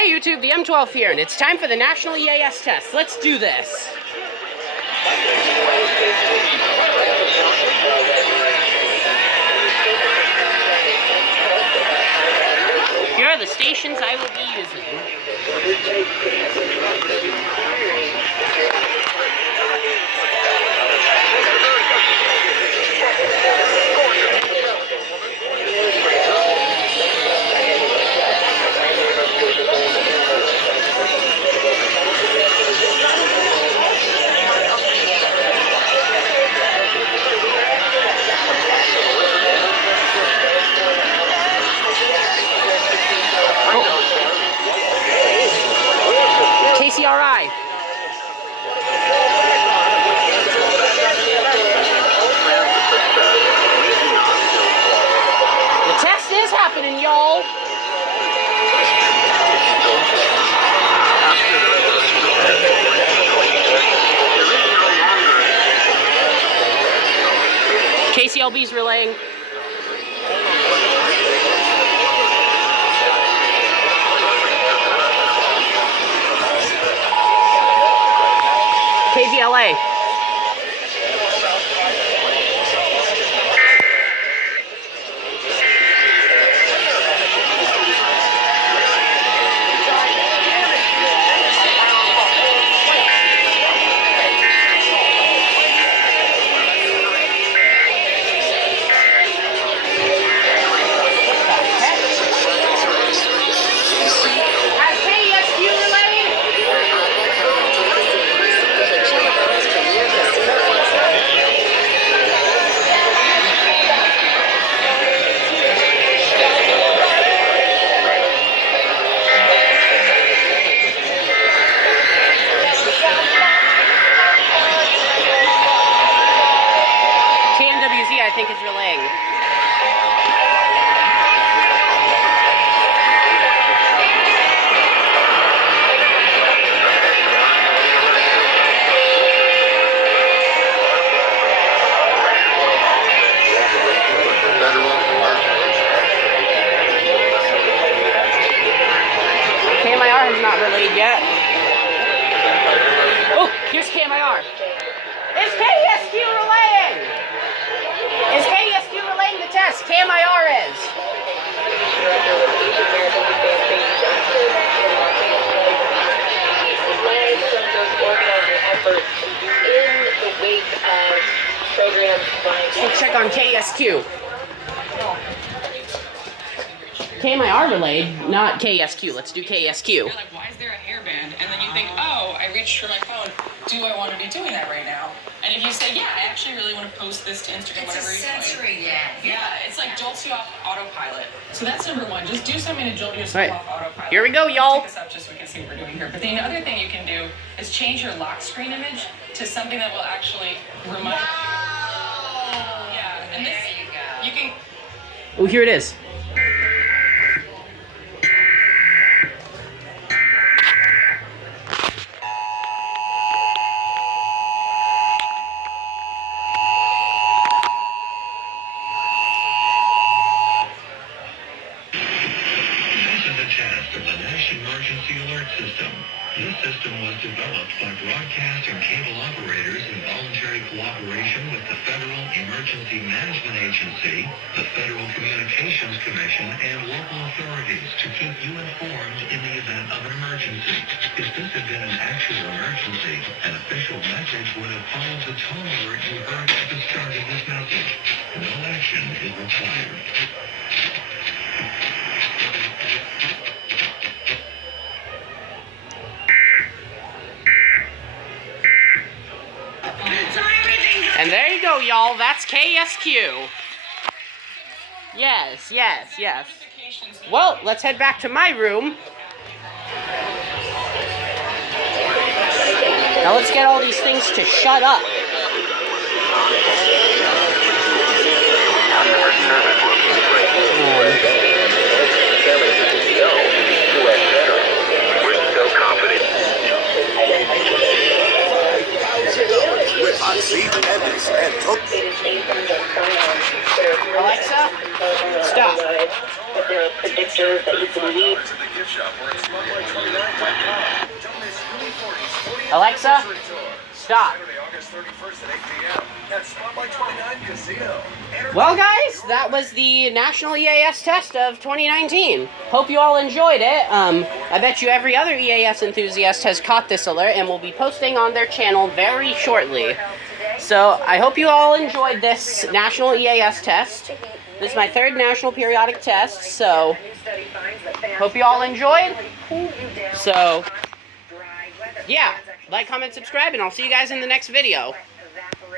Hey YouTube, the M12 here, and it's time for the National EAS test. Let's do this. Here are the stations I will be using. KCRI. The test is happening, y'all. KCLB's relaying. KVLA. I think is relaying. KMIR has not relayed yet. Oh, here's KMIR. Is KSQ relaying? Is KSQ relaying the test? KMIR is. Let's check on KSQ. KMIR relayed, not KSQ. Let's do KSQ. You're like, why is there a hairband? And then you think, oh, I reached for my phone. Do I want to be doing that right now? And if you say, yeah, I actually really want to post this to Instagram, it's whatever a sensory, you're doing. Yeah, it's like jolts you off autopilot. So that's number one. Just do something to jolt yourself off autopilot. Here we go, y'all. Take this up just so we can see what we're doing here. But the other thing you can do is change your lock screen image to something that will actually remind you. Yeah, and this, you can. Oh, here it is. Of the National Emergency Alert System. This system was developed by broadcast and cable operators in voluntary cooperation with the Federal Emergency Management Agency, the Federal Communications Commission, and local authorities to keep you informed in the event of an emergency. If this had been an actual emergency, an official message would have followed the tone alert you heard at the start of this message. No action is required. And there you go, y'all. That's KSQ. Yes, yes, yes. Well, let's head back to my room. Now let's get all these things to shut up. Alexa, stop. There are predictors that you can read the gift shop or at spotlight29.com. Don't miss UB40's 40th Alexa, anniversary tour. stop. Saturday, August 31st at 8 p.m. at Spotlight 29 Casino. Well, guys, that was the National EAS test of 2019. Hope you all enjoyed it. I bet you every other EAS enthusiast has caught this alert and will be posting on their channel very shortly. So I hope you all enjoyed this National EAS test. This is my third National Periodic Test, so hope you all enjoyed. So, yeah, like, comment, subscribe, and I'll see you guys in the next video.